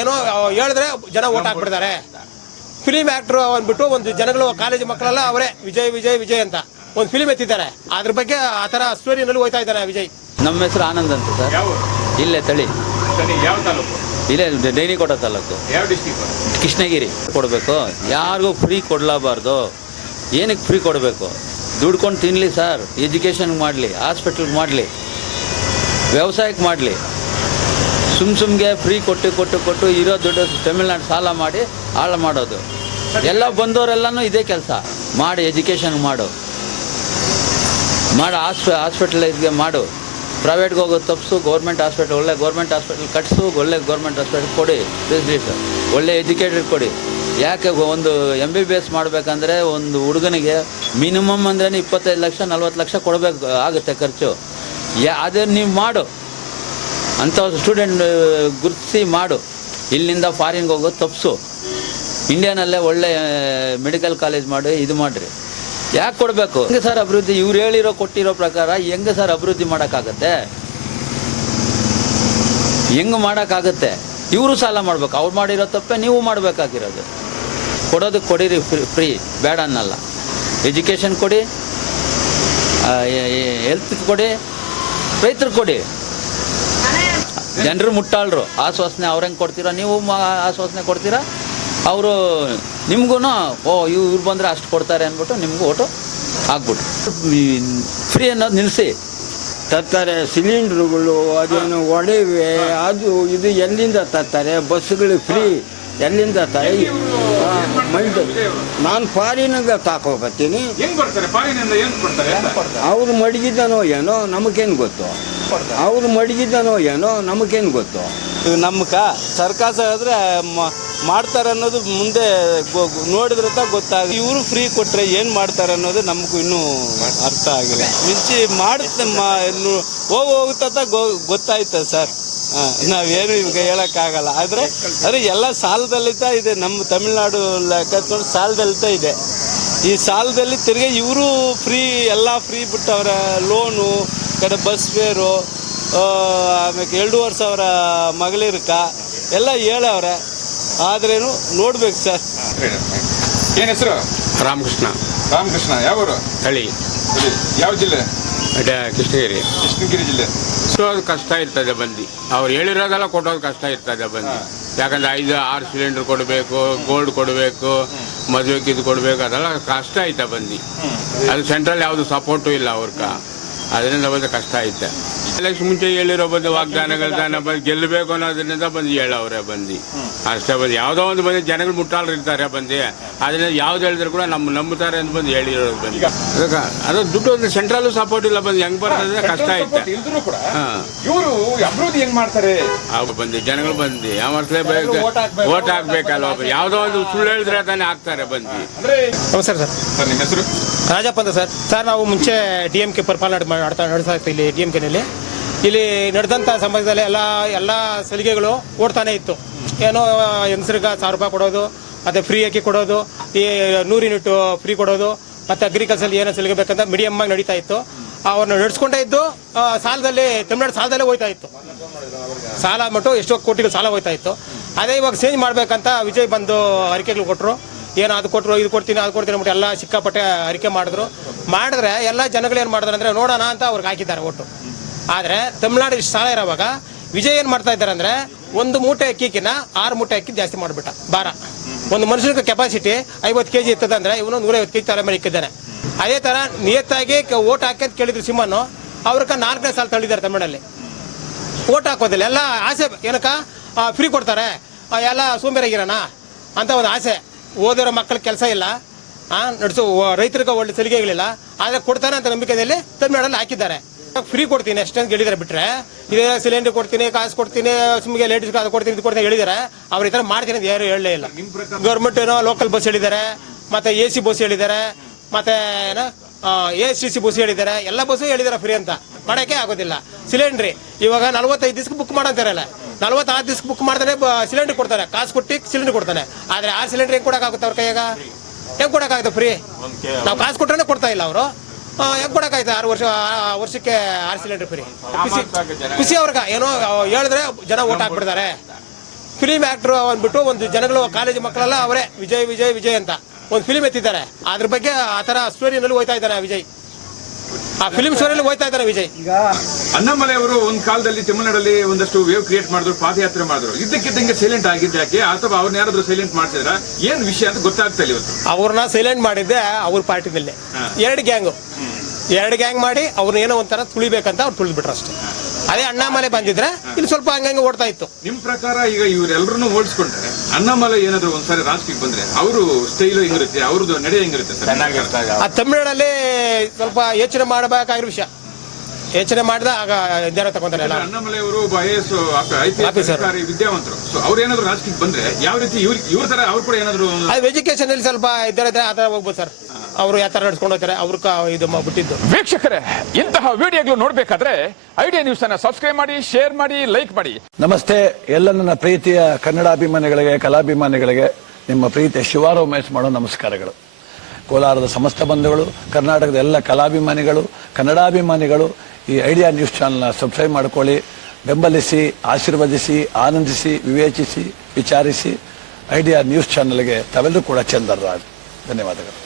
ಏನೋ ಹೇಳಿದ್ರೆ ಜನ ಓಟ್ ಹಾಕ್ಬಿಡ್ತಾರೆ. ಫಿಲಿಮ್ ಆ್ಯಕ್ಟ್ರು ಅಂದ್ಬಿಟ್ಟು ಒಂದು ಜನಗಳು ಕಾಲೇಜು ಮಕ್ಕಳೆಲ್ಲ ಅವರೇ ವಿಜಯ್ ವಿಜಯ್ ವಿಜಯ್ ಅಂತ ಒಂದು ಫಿಲಿಮ್ ಎತ್ತಿದ್ದಾರೆ. ಅದ್ರ ಬಗ್ಗೆ ಆ ಥರ ಸ್ಟೋರಿನಲ್ಲಿ ಹೋಗ್ತಾ ಇದ್ದಾರೆ ವಿಜಯ್. ನಮ್ಮ ಹೆಸರು ಆನಂದ್ ಅಂತ ಸರ್. ಇಲ್ಲೇ ತಳಿ ಯಾವ ತಾಲೂಕು? ಇಲ್ಲೇ ಡೈನಿಕೋಟ ತಾಲೂಕು. ಯಾವ ಡಿಸ್ಟಿಕ್? ಕೃಷ್ಣಗಿರಿ. ಕೊಡಬೇಕು, ಯಾರಿಗೂ ಫ್ರೀ ಕೊಡಲಬಾರ್ದು. ಏನಕ್ಕೆ ಫ್ರೀ ಕೊಡಬೇಕು? ದುಡ್ಕೊಂಡು ತಿನ್ನಲಿ ಸರ್, ಎಜುಕೇಷನ್ಗೆ ಮಾಡಲಿ, ಹಾಸ್ಪಿಟ್ಲಿಗೆ ಮಾಡಲಿ, ವ್ಯವಸಾಯಕ್ಕೆ ಮಾಡಲಿ. ಸುಮ್ಗೆ ಫ್ರೀ ಕೊಟ್ಟು ಇರೋ ದುಡ್ಡು ತಮಿಳ್ನಾಡು ಸಾಲ ಮಾಡಿ ಹಾಳು ಮಾಡೋದು. ಎಲ್ಲ ಬಂದವರೆಲ್ಲನೂ ಇದೇ ಕೆಲಸ ಮಾಡಿ, ಎಜುಕೇಷನ್ ಮಾಡು, ಹಾಸ್ಪಿಟಲ್ಗೆ ಮಾಡು, ಪ್ರೈವೇಟ್ಗೆ ಹೋಗೋದು ತಪ್ಪಿಸು, ಗೌರ್ಮೆಂಟ್ ಹಾಸ್ಪಿಟಲ್ ಒಳ್ಳೆ ಗೌರ್ಮೆಂಟ್ ಹಾಸ್ಪಿಟಲ್ ಕಟ್ಸು, ಒಳ್ಳೆ ಗೌರ್ಮೆಂಟ್ ಹಾಸ್ಪಿಟಲ್ ಕೊಡಿ, ಫೆಸಿಲಿಟೀಸ್ ಒಳ್ಳೆ ಎಜುಕೇಟೆಡ್ ಕೊಡಿ. ಯಾಕೆ ಒಂದು MBBS ಮಾಡಬೇಕಂದ್ರೆ ಒಂದು ಹುಡುಗನಿಗೆ ಮಿನಿಮಮ್ ಅಂದ್ರೆ 25 ಲಕ್ಷ 40 ಲಕ್ಷ ಕೊಡಬೇಕು ಆಗುತ್ತೆ ಖರ್ಚು. ಅದೇ ನೀವು ಮಾಡು, ಅಂಥ ಸ್ಟೂಡೆಂಟ್ ಗುರುತಿಸಿ ಮಾಡು. ಇಲ್ಲಿಂದ ಫಾರಿನ್ಗೆ ಹೋಗೋದು ತಪ್ಪಿಸು, ಇಂಡಿಯಾನಲ್ಲೇ ಒಳ್ಳೆ ಮೆಡಿಕಲ್ ಕಾಲೇಜ್ ಮಾಡಿ ಇದು ಮಾಡಿರಿ. ಯಾಕೆ ಕೊಡಬೇಕು? ಹೆಂಗೆ ಸರ್ ಅಭಿವೃದ್ಧಿ? ಇವ್ರು ಕೊಟ್ಟಿರೋ ಪ್ರಕಾರ ಹೆಂಗೆ ಸರ್ ಅಭಿವೃದ್ಧಿ ಮಾಡೋಕ್ಕಾಗತ್ತೆ? ಹೆಂಗೆ ಮಾಡೋಕ್ಕಾಗತ್ತೆ? ಇವರು ಸಾಲ ಮಾಡ್ಬೇಕು, ಅವ್ರು ಮಾಡಿರೋ ತಪ್ಪೆ ನೀವು ಮಾಡಬೇಕಾಗಿರೋದು. ಕೊಡೋದಕ್ಕೆ ಕೊಡಿರಿ, ಫ್ರೀ ಬೇಡ ಅನ್ನಲ್ಲ. ಎಜುಕೇಷನ್ ಕೊಡಿ, ಹೆಲ್ತ್ ಕೊಡಿ, ರೈತರು ಕೊಡಿ. ಜನರು ಮುಟ್ಟಾಳ್ರು ಆಶ್ವಾಸನೆ ಅವ್ರು ಹೆಂಗೆ ಕೊಡ್ತೀರಾ, ನೀವು ಆಶ್ವಾಸನೆ ಕೊಡ್ತೀರಾ, ಅವರು ನಿಮಗೂ ಇವ್ರು ಬಂದರೆ ಅಷ್ಟು ಕೊಡ್ತಾರೆ ಅಂದ್ಬಿಟ್ಟು ನಿಮಗೂ ಓಟು ಹಾಕ್ಬಿಟ್ಟು ಫ್ರೀ ಅನ್ನೋದು ನಿಲ್ಲಿಸಿ. ತರ್ತಾರೆ ಸಿಲಿಂಡ್ರುಗಳು, ಅದೇನು ಒಡವೆ, ಅದು ಇದು ಎಲ್ಲಿಂದ ತರ್ತಾರೆ? ಬಸ್ಸುಗಳು ಫ್ರೀ ಎಲ್ಲಿಂದ ತರ್ತಾರೆ? ನಾನು ಫಾರಿನಾಗ ತಾಕೋಬತ್ತೀನಿ. ಅವ್ರು ಮಡಗಿದ್ದಾನೋ ಏನೋ ನಮಗೇನು ಗೊತ್ತು, ಅವ್ರು ಮಡಗಿದ್ದಾನೋ ಏನೋ ನಮಗೇನು ಗೊತ್ತು. ನಮ್ಗೆ ಸರ್ಕಾರ ಆದರೆ ಮಾಡ್ತಾರೆ ಅನ್ನೋದು ಮುಂದೆ ನೋಡಿದ್ರೆ ಗೊತ್ತಾಗ. ಇವರು ಫ್ರೀ ಕೊಟ್ಟರೆ ಏನು ಮಾಡ್ತಾರೆ ಅನ್ನೋದು ನಮಗೂ ಇನ್ನೂ ಅರ್ಥ ಆಗಿಲ್ಲ. ಮಿಂಚಿ ಮಾಡುತ್ತೆ ಹೋಗುತ್ತ ಗೊತ್ತಾಯ್ತದೆ ಸರ್. ನಾವೇನು ಇವಾಗ ಹೇಳೋಕ್ಕಾಗಲ್ಲ. ಆದರೆ ಎಲ್ಲ ಸಾಲದಲ್ಲಿತಾ ಇದೆ. ನಮ್ಮ ತಮಿಳ್ನಾಡು ಲೆಕ್ಕತ್ಕೊಂಡು ಸಾಲದಲ್ಲಿತಾ ಇದೆ. ಈ ಸಾಲದಲ್ಲಿ ತಿರ್ಗಿ ಇವರು ಫ್ರೀ ಎಲ್ಲ ಫ್ರೀ ಬಿಟ್ಟವ್ರೆ. ಲೋನು ಕಡೆ ಬಸ್ ಫೇರು, ಆಮೇಲೆ 2,500 ಮಗಳಿರ್ಕ ಎಲ್ಲ ಹೇಳವ್ರೆ. ಆದ್ರೇನು ನೋಡ್ಬೇಕು ಸರ್. ಏನು ಹೆಸರು? ರಾಮಕೃಷ್ಣ. ರಾಮಕೃಷ್ಣ. ಯಾವರು? ತಳಿ. ಯಾವ ಜಿಲ್ಲೆ? ಕೃಷ್ಣಗಿರಿ. ಕೃಷ್ಣಗಿರಿ ಜಿಲ್ಲೆ. ಅದು ಕಷ್ಟ ಇರ್ತದೆ ಬಂದು, ಅವ್ರು ಹೇಳಿರೋದೆಲ್ಲ ಕೊಟ್ಟೋದು ಕಷ್ಟ ಇರ್ತದೆ ಬಂದು. ಯಾಕಂದ್ರೆ 5-6 ಸಿಲಿಂಡರ್ ಕೊಡಬೇಕು, ಗೋಲ್ಡ್ ಕೊಡಬೇಕು, ಮದುವೆಗೆ ಇದು ಕೊಡಬೇಕು, ಅದೆಲ್ಲ ಕಷ್ಟ ಐತೆ ಬಂದು. ಅದು ಸೆಂಟ್ರಲ್ ಯಾವುದು ಸಪೋರ್ಟು ಇಲ್ಲ ಅವ್ರಕ, ಅದರಿಂದ ಬಂದು ಕಷ್ಟ ಐತೆ. ಎಲೆಕ್ಷನ್ ಮುಂಚೆ ಹೇಳಿರೋ ಬಂದು ವಾಗ್ದಾನಗಳನ್ನ ಬಂದು ಗೆಲ್ಲಬೇಕು ಅನ್ನೋದ್ರಿಂದ ಬಂದು ಹೇಳವ್ರೆ ಬಂದು ಅಷ್ಟೇ. ಬಂದು ಯಾವುದೋ ಒಂದು ಬಂದು ಜನಗಳು ಮುಟ್ಟಾಳ್ರು ಇರ್ತಾರೆ ಬಂದು, ಅದನ್ನ ಯಾವ್ದು ಹೇಳಿದ್ರು ಕೂಡ ನಂಬುತ್ತಾರೆ ಅಂತ ಬಂದು ಹೇಳಿರೋದು ಬಂದು. ಅದು ದುಡ್ಡು ಒಂದು ಸೆಂಟ್ರಲ್ ಸಪೋರ್ಟ್ ಇಲ್ಲ ಬಂದು, ಹೆಂಗ್ ಬರ್ತದೆ ಕಷ್ಟ ಐತೆ. ಇವರು ಅಭಿವೃದ್ಧಿ ಹೆಂಗ್ ಮಾಡ್ತಾರೆ? ಬಂದು ಜನಗಳು ಬಂದು ಯಾವತ್ತಲೇಬೇಕು, ಓಟ್ ಹಾಕ್ಬೇಕಲ್ವ. ಯಾವುದೋ ಒಂದು ಸುಳ್ಳು ಹೇಳಿದ್ರೆ ತಾನೇ ಹಾಕ್ತಾರೆ ಬಂದು. ನಮಸ್ಕಾರ ಸರ್. ಸರ್ ನಿಮ್ಮ ಹೆಸರು? ರಾಜಪ್ಪ ಅಂತ ಸರ್. ಸರ್ ನಾವು ಮುಂಚೆ DMK ಪರಿಪಾಲನೆ ನಡೆಸ್ತಾ ಇತ್ತು ಇಲ್ಲಿ DMKನಲ್ಲಿ. ಇಲ್ಲಿ ನಡೆದಂಥ ಸಮಾಜದಲ್ಲಿ ಎಲ್ಲ ಸಲಿಗೆಗಳು ಓಡ್ತಾನೆ ಇತ್ತು. ಏನೋ ಹೆಂಗಸ್ರಿಗೆ 1,000 ರೂಪಾಯಿ ಕೊಡೋದು, ಮತ್ತು ಫ್ರೀ ಅಕ್ಕಿ ಕೊಡೋದು, ಈ 100 ಯೂನಿಟ್ ಫ್ರೀ ಕೊಡೋದು, ಮತ್ತು ಅಗ್ರಿಕಲ್ಚರ್ ಏನೋ ಸಲಿಗೆ ಬೇಕಂತ ಮೀಡಿಯಮ್ ಆಗಿ ನಡೀತಾ ಇತ್ತು. ಅವ್ರನ್ನ ನಡೆಸ್ಕೊಂಡೇ ಇದ್ದು ಸಾಲದಲ್ಲಿ, ತಮಿಳ್ನಾಡು ಸಾಲದಲ್ಲೇ ಹೋಗ್ತಾ ಇತ್ತು. ಸಾಲ ಮಟ್ಟು ಎಷ್ಟೋ ಕೋಟಿಗಳು ಸಾಲ ಹೋಗ್ತಾ ಇತ್ತು. ಅದೇ ಇವಾಗ ಚೇಂಜ್ ಮಾಡಬೇಕಂತ ವಿಜಯ್ ಬಂದು ಅರಿಕೆಗಳು ಕೊಟ್ಟರು. ಏನೋ ಅದು ಕೊಟ್ಟರು, ಇದು ಕೊಡ್ತೀನಿ, ಅದು ಕೊಡ್ತೀನಿ ಅಂದ್ಬಿಟ್ಟು ಎಲ್ಲ ಸಿಕ್ಕಾಪಟ್ಟೆ ಅರಿಕೆ ಮಾಡಿದ್ರೆ ಎಲ್ಲ ಜನಗಳು ಏನು ಮಾಡಿದ್ರು ಅಂದರೆ ನೋಡೋಣ ಅಂತ ಅವ್ರಿಗೆ ಹಾಕಿದ್ದಾರೆ ಓಟು. ಆದರೆ ತಮಿಳ್ನಾಡು ಇಷ್ಟು ಸಾಲ ಇರೋವಾಗ ವಿಜಯ್ ಏನು ಮಾಡ್ತಾ ಇದ್ದಾರೆ ಅಂದರೆ 1 ಮೂಟೆ ಅಕ್ಕಿಗಿನ 6 ಮೂಟೆ ಅಕ್ಕಿ ಜಾಸ್ತಿ ಮಾಡಿಬಿಟ್ಟ ಭಾರ. ಒಂದು ಮನುಷ್ಯನಿಗೆ ಕೆಪಾಸಿಟಿ 50 kg ಇರ್ತದೆ ಅಂದರೆ ಇವನು 150 kg ತಲೆ ಮೇಲೆ ಇಕ್ಕಿದ್ದಾನೆ. ಅದೇ ಥರ ನಿಯತ್ತಾಗಿ ಓಟ್ ಹಾಕಿ ಅಂತ ಕೇಳಿದ್ರು ಸಿಮ್ಮನ್ನು, ಅವ್ರಿಗೆ 4ನೇ ಸಾಲ ತಳ್ಳಿದ್ದಾರೆ ತಮಿಳಲ್ಲಿ. ಓಟ್ ಹಾಕೋದಿಲ್ಲ, ಎಲ್ಲ ಆಸೆ ಏನಕ್ಕ ಫ್ರೀ ಕೊಡ್ತಾರೆ, ಎಲ್ಲ ಸೋಂಬೇರಾಗಿರೋಣ ಅಂತ ಒಂದು ಆಸೆ. ಓದಿರೋ ಮಕ್ಕಳಿಗೆ ಕೆಲಸ ಇಲ್ಲ, ನಡೆಸೋ ರೈತರಿಗೆ ಒಳ್ಳೆ ಸಲಿಗೆಗಳಿಲ್ಲ, ಆದರೆ ಕೊಡ್ತಾನೆ ಅಂತ ನಂಬಿಕೆಯಲ್ಲಿ ತಮಿಳ್ನಾಡಲ್ಲಿ ಹಾಕಿದ್ದಾರೆ. ಫ್ರೀ ಕೊಡ್ತೀನಿ ಅಷ್ಟೊಂದು ಹೇಳಿದಾರೆ. ಬಿಟ್ಟರೆ ಇದೇ ಸಿಲಿಂಡರ್ ಕೊಡ್ತೀನಿ, ಕಾಸು ಕೊಡ್ತೀನಿ, ಸುಮ್ಮಿಗೆ ಲೇಡೀಸ್ಗೆ ಅದು ಕೊಡ್ತೀನಿ, ಇದು ಕೊಡ್ತೀನಿ ಹೇಳಿದ್ದಾರೆ. ಅವ್ರು ಈ ಥರ ಮಾಡ್ತೀನಿ ಅಂತ ಯಾರು ಹೇಳಲೇ ಇಲ್ಲ. ಗೌರ್ಮೆಂಟ್ ಏನೋ ಲೋಕಲ್ ಬಸ್ ಹೇಳಿದ್ದಾರೆ, ಮತ್ತು AC ಬಸ್ ಹೇಳಿದ್ದಾರೆ, ಮತ್ತು ಏನೋ ASTC ಬಸ್ ಹೇಳಿದ್ದಾರೆ, ಎಲ್ಲ ಬಸ್ಸು ಹೇಳಿದ್ದಾರೆ ಫ್ರೀ ಅಂತ. ಮಾಡೋಕ್ಕೆ ಆಗೋದಿಲ್ಲ. ಸಿಲಿಂಡ್ರಿ ಇವಾಗ 45 ದಿವಸಕ್ಕೆ ಬುಕ್ ಮಾಡಂತಾರಲ್ಲ, 46 ದಿವಸಕ್ಕೆ ಬುಕ್ ಮಾಡ್ತಾರೆ, ಸಿಲಿಂಡರ್ ಕೊಡ್ತಾರೆ, ಕಾಸು ಕೊಟ್ಟು ಸಿಲಿಂಡರ್ ಕೊಡ್ತಾನೆ. ಆದರೆ 6 ಸಿಲಿಂಡರ್ ಹೆಂಗೆ ಕೊಡೋಕ್ಕಾಗುತ್ತೆ ಅವ್ರ ಕೈಯಾಗ? ಹೆಂಗೆ ಕೊಡೋಕ್ಕಾಗುತ್ತೆ ಫ್ರೀ? ನಾವು ಕಾಸು ಕೊಟ್ಟರೆ ಕೊಡ್ತಾ ಇಲ್ಲ ಅವರು. ಹೆಂಗೆ ಕೊಡೋಕ್ಕಾಯ್ತು? 6 ವರ್ಷಕ್ಕೆ 6 ಸಿಲಿಂಡರ್ ಫ್ರೀ. ಖುಷಿ ಅವ್ರಿಗೆ ಏನೋ ಹೇಳಿದ್ರೆ ಜನ ಓಟ್ ಹಾಕ್ಬಿಡ್ತಾರೆ. ಫಿಲಿಮ್ ಆ್ಯಕ್ಟ್ರು ಅಂದ್ಬಿಟ್ಟು ಒಂದು ಜನಗಳು ಕಾಲೇಜು ಮಕ್ಕಳೆಲ್ಲ ಅವರೇ ವಿಜಯ್ ವಿಜಯ್ ವಿಜಯ್ ಅಂತ ಒಂದು ಫಿಲಿಮ್ ಎತ್ತಿದ್ದಾರೆ. ಅದ್ರ ಬಗ್ಗೆ ಆ ಥರ ಸ್ಟೋರಿನಲ್ಲಿ ಹೋಗ್ತಾ ಇದ್ದಾನೆ ವಿಜಯ್, ಆ ಫಿಲಿಮ್ ಸ್ಟೋರಿಯಲ್ಲಿ ಹೋಗ್ತಾ ಇದ್ದಾನೆ ವಿಜಯ್. ಅಣ್ಣಾಮಲೈ ಅವರು ಒಂದ್ ಕಾಲದಲ್ಲಿ ತಮಿಳುನಾಡಲ್ಲಿ ಒಂದಷ್ಟು ವೇವ್ ಕ್ರಿಯೇಟ್ ಮಾಡಿದ್ರು, ಪಾದಯಾತ್ರೆ ಮಾಡಿದ್ರು. ಇದ್ದಕ್ಕಿದ್ದಂಗೆ ಸೈಲೆಂಟ್ ಆಗಿದ್ದ ಯಾಕೆ, ಅಥವಾ ಅವ್ರನ್ನ ಯಾರಾದ್ರೂ ಸೈಲೆಂಟ್ ಮಾಡ್ತಿದ್ರ, ಏನ್ ವಿಷಯ ಅಂತ ಗೊತ್ತಾಗ್ತಾ ಇಲ್ಲ ಇವತ್ತು. ಅವ್ರನ್ನ ಸೈಲೆಂಟ್ ಮಾಡಿದ್ದೆ ಅವ್ರ ಪಾರ್ಟಿನಲ್ಲಿ ಎರಡು ಗ್ಯಾಂಗ್ ಮಾಡಿ ಅವ್ರನ್ನ ಏನೋ ಒಂಥರ ತುಳಿಬೇಕಂತ ಅವ್ರು ತುಳಿದ್ಬಿಟ್ರು ಅಷ್ಟೇ. ಅದೇ ಅಣ್ಣಾಮಲೈ ಬಂದಿದ್ರೆ ಇಲ್ಲಿ ಸ್ವಲ್ಪ ಹಂಗಂಗೆ ಓಡ್ತಾ ಇತ್ತು. ನಿಮ್ ಪ್ರಕಾರ ಈಗ ಇವರೆಲ್ಲರನ್ನು ಹೋಲಿಸ್ಕೊಂಡ್ರೆ ಅಣ್ಣಾಮಲೈ ಏನಾದ್ರು ಒಂದ್ಸಾರಿ ರಾಜಕೀಯಕ್ಕೆ ಬಂದ್ರೆ ಅವರು ಸ್ಟೈಲು ಹೆಂಗಿರುತ್ತೆ, ಅವ್ರದ್ದು ನಡೆ ಹೆಂಗಿರುತ್ತೆ ಸರ್? ಆ ತಮಿಳುನಾಡಲ್ಲಿ ಸ್ವಲ್ಪ ಯೋಚನೆ ಮಾಡಬೇಕಾಗಿರೋ ವಿಷಯ, ಯೋಚನೆ ಮಾಡಿದ ಆಗ ನಿರ್ಧಾರ ತಗೊಂತಾರೆ ಎಲ್ಲ. ಅಣ್ಣಾಮಲೈ ಅವರು ಒಬ್ಬ IAS ಅಧಿಕಾರಿ, ವಿದ್ಯಾವಂತರು. ಸೊ ಅವ್ರು ಏನಾದ್ರು ರಾಜಕೀಯಕ್ಕೆ ಬಂದ್ರೆ ಯಾವ ರೀತಿ ಇವ್ರ ತರ ಅವ್ರು ಕೂಡ ಏನಾದ್ರು ಅದು ಎಜುಕೇಶನ್ ಅಲ್ಲಿ ಸ್ವಲ್ಪ ಇದ್ದಾರೆ ಆ ಥರ ಹೋಗ್ಬೋದು ಸರ್. ಅವರು ಯಾವ ಥರ ನಡ್ಸ್ಕೊಂಡು ಹೋಗ್ತಾರೆ ಅವ್ರ ಇದು ಬಿಟ್ಟಿದ್ದು. ವೀಕ್ಷಕರೇ, ಇಂತಹ ವಿಡಿಯೋಗಳು ನೋಡಬೇಕಾದ್ರೆ ಐಡಿಯಾ ನ್ಯೂಸ್ ಅನ್ನ ಸಬ್ಸ್ಕ್ರೈಬ್ ಮಾಡಿ, ಶೇರ್ ಮಾಡಿ, ಲೈಕ್ ಮಾಡಿ. ನಮಸ್ತೆ ಎಲ್ಲ ನನ್ನ ಪ್ರೀತಿಯ ಕನ್ನಡಾಭಿಮಾನಿಗಳಿಗೆ, ಕಲಾಭಿಮಾನಿಗಳಿಗೆ ನಿಮ್ಮ ಪ್ರೀತಿಯ ಶಿವಾರ ಉಮೇಶ್ ಮಾಡೋ ನಮಸ್ಕಾರಗಳು. ಕೋಲಾರದ ಸಮಸ್ತ ಬಂಧುಗಳು, ಕರ್ನಾಟಕದ ಎಲ್ಲ ಕಲಾಭಿಮಾನಿಗಳು, ಕನ್ನಡಾಭಿಮಾನಿಗಳು ಈ ಐಡಿಯಾ ನ್ಯೂಸ್ ಚಾನಲ್ನ ಸಬ್ಸ್ಕ್ರೈಬ್ ಮಾಡ್ಕೊಳ್ಳಿ, ಬೆಂಬಲಿಸಿ, ಆಶೀರ್ವದಿಸಿ, ಆನಂದಿಸಿ, ವಿವೇಚಿಸಿ, ವಿಚಾರಿಸಿ. ಐಡಿಯಾ ನ್ಯೂಸ್ ಚಾನಲ್ಗೆ ತಾವೆಲ್ಲರೂ ಕೂಡ ಚಂದರ್ರಾಜ್. ಧನ್ಯವಾದಗಳು.